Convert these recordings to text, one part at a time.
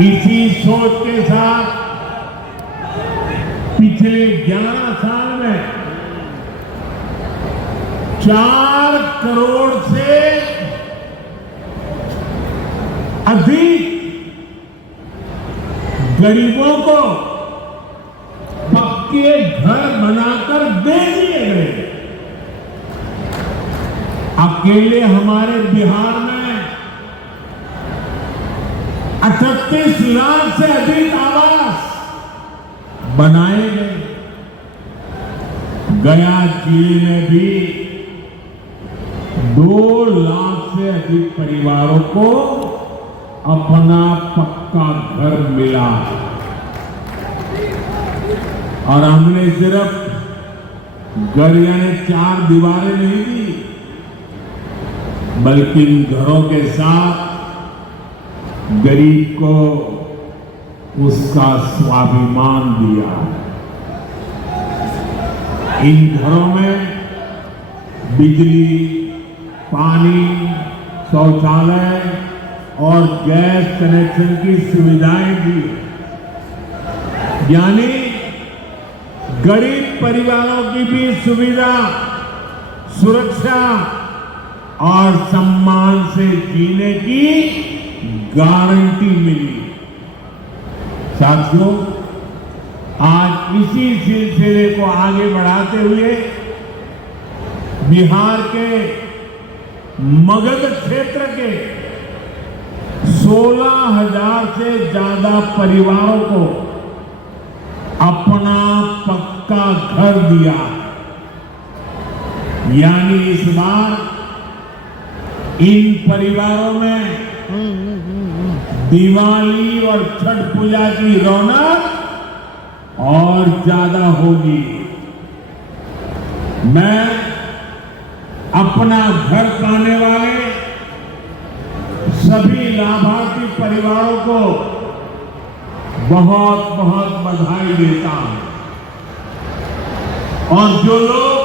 इसी सोच के साथ पिछले 11 साल में 4 करोड़ से अधिक गरीबों को पक्के घर बनाकर दे दिए गए। अकेले हमारे बिहार में 38 लाख से अधिक आवास बनाए गए। गया जिले में भी 2 लाख से अधिक परिवारों को अपना पक्का घर मिला। और हमने सिर्फ घर यानी 4 दीवारें नहीं दी, बल्कि इन घरों के साथ गरीब को उसका स्वाभिमान दिया। इन घरों में बिजली, पानी, शौचालय और गैस कनेक्शन की सुविधाएं दी। यानी गरीब परिवारों की भी सुविधा, सुरक्षा और सम्मान से जीने की गारंटी मिली। साथियों, आज इसी सिलसिले को आगे बढ़ाते हुए बिहार के मगध क्षेत्र के 16,000 से ज्यादा परिवारों को अपना पक्का घर दिया। यानी इस बार इन परिवारों में दिवाली और छठ पूजा की रौनक और ज्यादा होगी। मैं अपना घर पाने वाले सभी लाभार्थी परिवारों को बहुत बहुत बधाई देता हूं। और जो लोग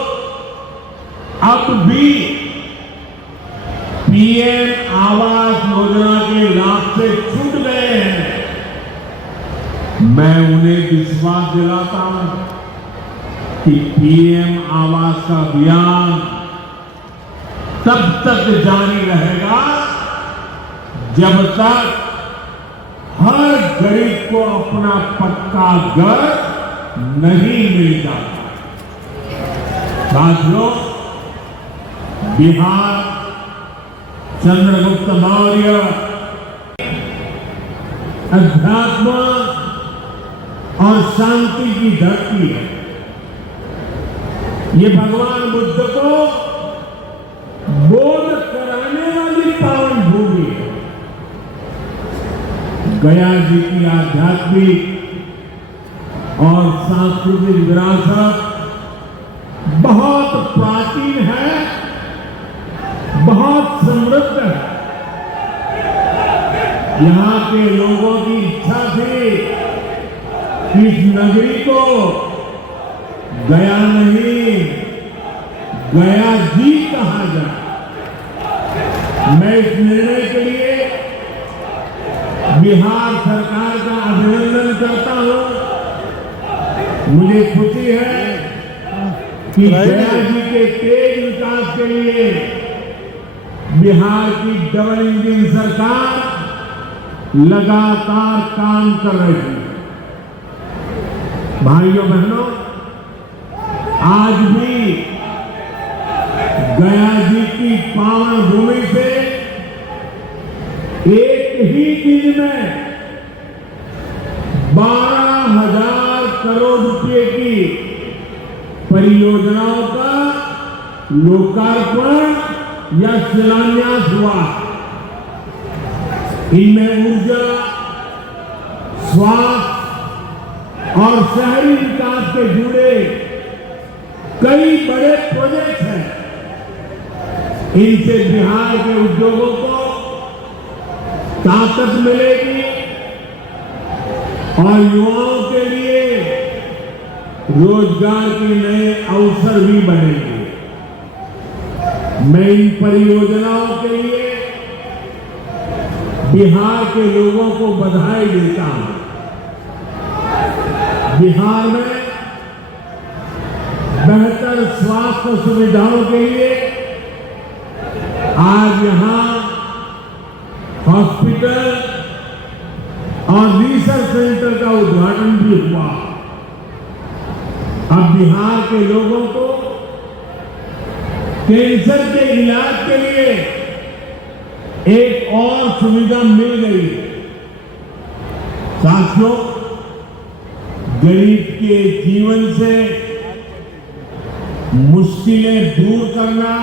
अब भी पीएम आवास योजना के लाभ से छूट गए हैं, मैं उन्हें विश्वास दिलाता हूं कि पीएम आवास का अभियान तब तक जारी रहेगा जब तक हर गरीब को अपना पक्का घर नहीं मिल जाता। साथियों, बिहार चंद्रगुप्त मौर्य अध्यात्म और शांति की धरती है। ये भगवान बुद्ध को बोध कराने वाली पावन भूमि है। गया जी की आध्यात्मिक और सांस्कृतिक विरासत बहुत प्राचीन है, बहुत समृद्ध है। यहाँ के लोगों की इच्छा थी कि इस नगरी को गया नहीं, गया जी कहा जाए। मैं इस निर्णय के लिए बिहार सरकार का अभिनंदन करता हूं। मुझे खुशी है कि गया जी के तेज विकास के लिए बिहार की डबल इंजन सरकार लगातार काम कर रही है। भाइयों बहनों, आज भी गया जी की पावन भूमि से एक ही दिन में 12,000 करोड़ रुपए की परियोजनाओं का लोकार्पण या शिलान्यास हुआ। इनमें ऊर्जा, स्वास्थ्य और शहरी विकास से जुड़े कई बड़े प्रोजेक्ट हैं। इनसे बिहार के उद्योगों को ताकत मिलेगी और युवाओं के लिए रोजगार के नए अवसर भी बनेंगे। मैं इन परियोजनाओं के लिए बिहार के लोगों को बधाई देता हूं। बिहार में बेहतर स्वास्थ्य सुविधाओं के लिए आज यहां हॉस्पिटल और रिसर्च सेंटर का उद्घाटन भी हुआ। अब बिहार के लोगों को कैंसर के इलाज के लिए एक और सुविधा मिल गई। साथियों, गरीब के जीवन से मुश्किलें दूर करना,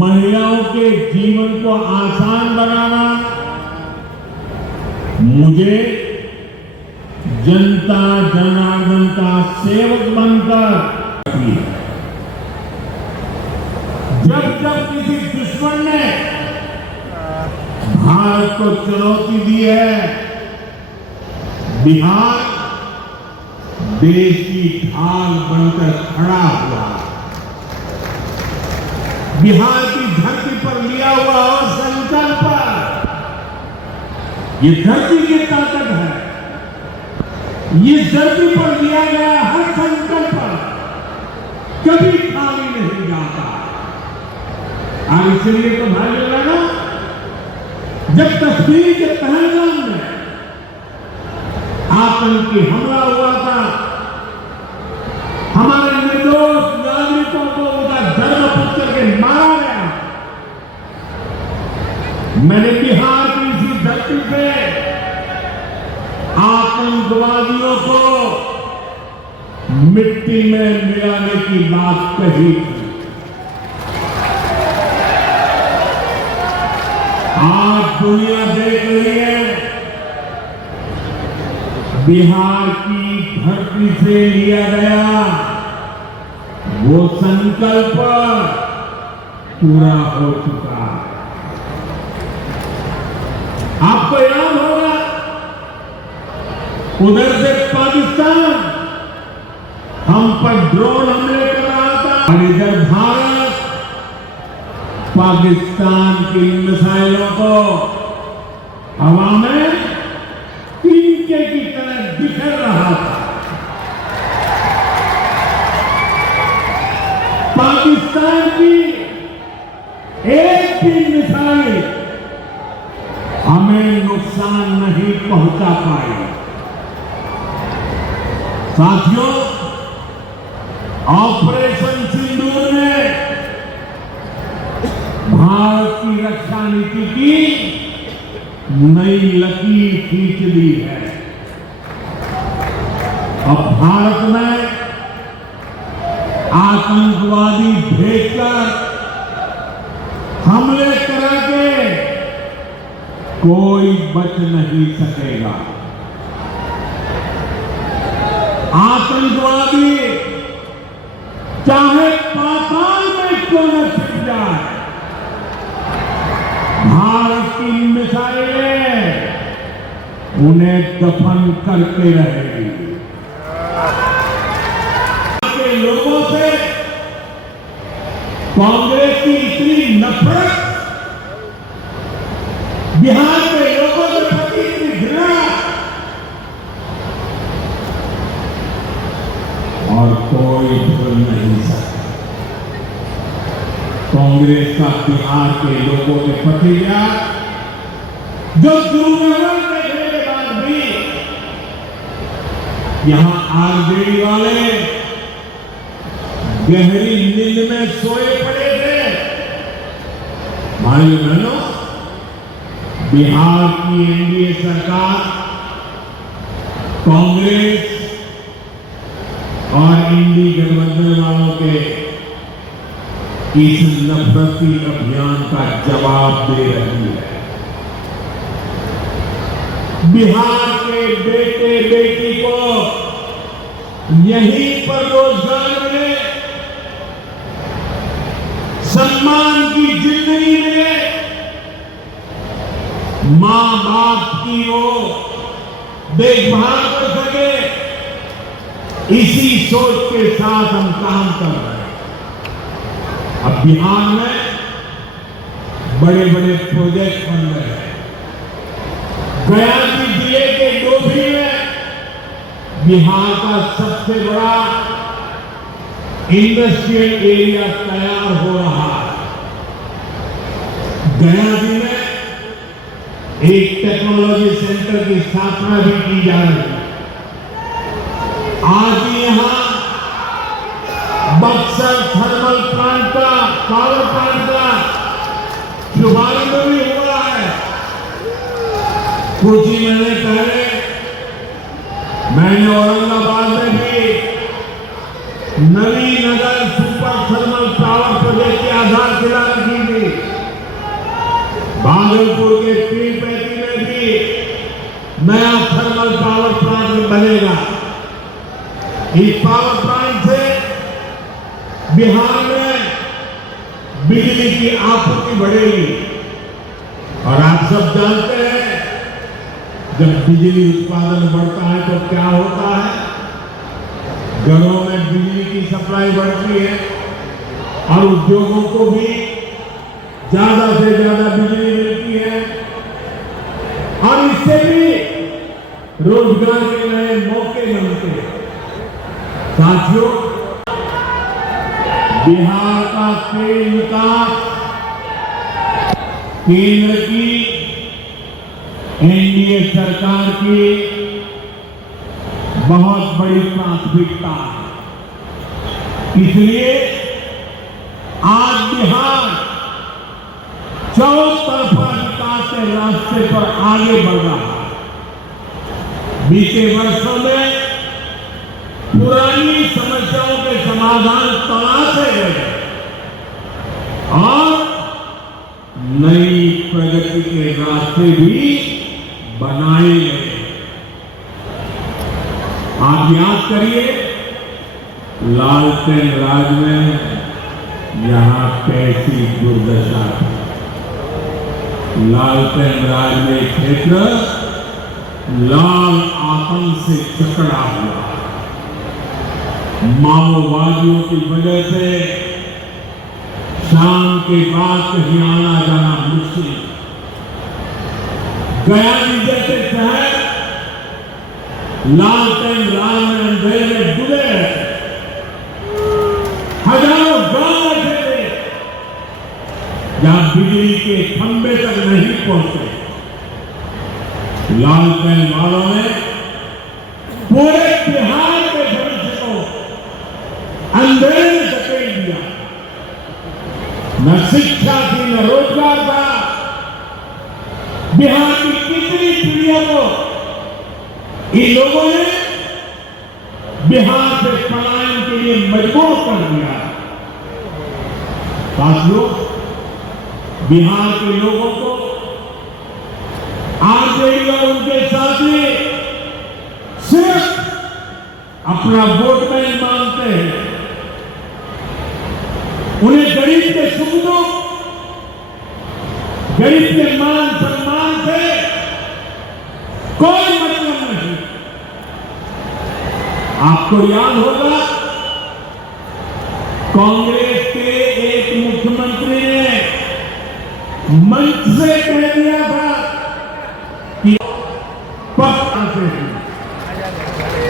महिलाओं के जीवन को आसान बनाना मुझे जनता जनार्दन का सेवक बनकर, जब जब किसी दुश्मन ने भारत को चुनौती दी है, बिहार देश की ढाल बनकर खड़ा हुआ। बिहार की धरती पर लिया हुआ और संकल्प, ये धरती की ताकत है। ये धरती पर लिया गया हर संकल्प कभी खाली नहीं जाता। और इसलिए तो भाई लोग, जब कश्मीर के पहलगाम में आतंकी हमला हुआ था, हमारे निर्दोष नागरिकों को उनका धर्म पुत्र के मारा गया, मैंने बिहार की इसी धरती से आतंकवादियों को मिट्टी में मिलाने की बात कही थी। आज दुनिया देख रही है, बिहार की धरती से लिया गया वो संकल्प पूरा हो चुका। आपको याद होगा, उधर से पाकिस्तान हम पर ड्रोन हमले कर रहा था और इधर भारत पाकिस्तान की मिसाइलों को हवा में तिनके की तरह बिखर रहा था। पाकिस्तान की एक भी मिसाइल हमें नुकसान नहीं पहुंचा पाई। साथियों, ऑपरेशन सिंदूर ने भारत की रक्षा नीति की नई लकीर खींच दी है। अब भारत में आतंकवादी भेजकर हमले करा के कोई बच नहीं सकेगा। आतंकवादी चाहे पाताल में क्यों न छिप जाए, भारत की मिसाइलें उन्हें दफन करते रहेगी। के लोगों से कांग्रेस की इतनी नफरत, बिहार के लोगों के प्रति इतनी घृणा, और कोई भूल नहीं सकता। कांग्रेस का बिहार के लोगों के प्रति जो दुर्व्यवहार देखने के बाद भी यहां आरजेडी वाले गहरी नींद में सोए पड़े थे। भाइयों बहनों, बिहार की एनडीए सरकार कांग्रेस और इंडी गठबंधन वालों के इस नफरती अभियान का जवाब दे रही है। बिहार के बेटे बेटी को यहीं पर रोजगार मिले, सम्मान की जिंदगी मिले, मां बाप की वो देखभाल कर सके, इसी सोच के साथ हम काम कर रहे हैं। अब बिहार में बड़े बड़े प्रोजेक्ट बन रहे हैं। गया जिले के डोभी में बिहार का सबसे बड़ा इंडस्ट्रियल एरिया तैयार हो रहा है। गया जी में एक टेक्नोलॉजी सेंटर की स्थापना भी की जा रही है। आज यहां बक्सर थर्मल प्लांट का, पावर प्लांट का शुभारंभ भी हुआ है। कुछ ही महीने पहले मैंने औरंगाबाद में भी Navinagar super thermal power project की आधारशिला रखी थी। भागलपुर के पीरपैती में भी नया थर्मल पावर प्लांट बनेगा। इस पावर प्लांट से बिहार में बिजली की आपूर्ति बढ़ेगी। और आप सब जानते हैं जब बिजली उत्पादन बढ़ता है तो क्या होता है, घरों में बिजली की सप्लाई बढ़ती है और उद्योगों को भी ज्यादा से ज्यादा बिजली मिलती है और इससे भी रोजगार के नए मौके बनते हैं। साथियों, बिहार का तेज विकास केंद्र की एनडीए सरकार की बहुत बड़ी प्राथमिकता है। इसलिए आज बिहार चौतरफा विकास के रास्ते पर आगे बढ़ रहा है। बीते वर्षों में पुरानी समस्याओं के समाधान तलाशे गए और नई प्रगति के रास्ते भी बनाए गए। आप याद करिए, लालटेन राज में यहां कैसी दुर्दशा थी। लालटेन राज में क्षेत्र लाल आतंक से जकड़ा हुआ। माओवादियों की वजह से शाम के बाद कहीं आना जाना मुश्किल। गया जैसे शहर लालटेन राज में अंधेरे में डूबे रहे। हजारों गांव ऐसे थे जहां बिजली के खंभे तक नहीं पहुंचे। लालटेन वालों ने पूरे बिहार के भविष्य को अंधेरे में धकेल दिया। न शिक्षा थी, न रोजगार था। बिहार की कितनी पीढ़ियों को इन लोगों ने बिहार से पलायन के लिए मजबूर कर दिया। साथियों, बिहार के लोगों को आरजेडी और उनके साथी सिर्फ अपना वोट बैंक मांगते हैं। उन्हें गरीब के सुख दुख, गरीब के मान सम्मान से कोई मतलब नहीं। आपको याद होगा, कांग्रेस के एक मुख्यमंत्री ने मंच से कह दिया था कि पक्का से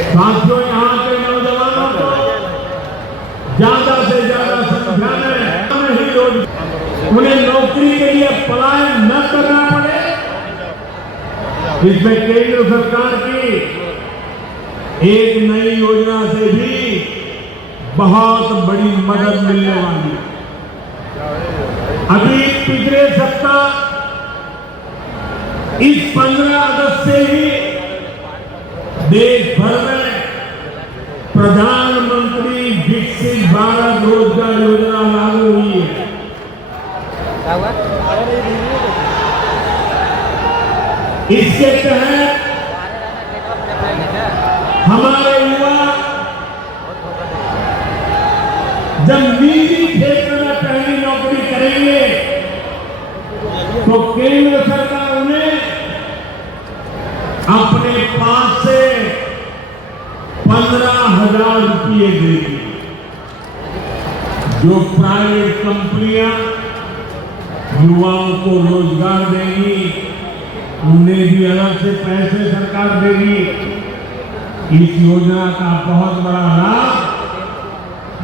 साथियों, यहां के नौजवानों को ज्यादा से ज्यादा संख्या में ही लोग उन्हें नौकरी के लिए पलायन न करना पड़े, इसमें केंद्र सरकार की एक नई योजना से भी बहुत बड़ी मदद मिलने वाली है। अभी पिछले सप्ताह इस 15 अगस्त से ही देश भर में प्रधानमंत्री विकसित भारत रोजगार योजना लागू हुई है। इसके तहत हमारे युवा जब निजी क्षेत्र में पहली नौकरी करेंगे तो केंद्र सरकार उन्हें अपने पास से 15,000 रुपये देगी। जो प्राइवेट कंपनियां युवाओं को रोजगार देगी, उन्हें भी अलग से पैसे सरकार देगी। इस योजना का बहुत बड़ा लाभ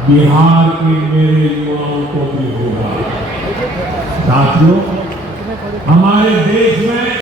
बिहार के मेरे युवाओं को भी होगा। साथियों, हमारे देश में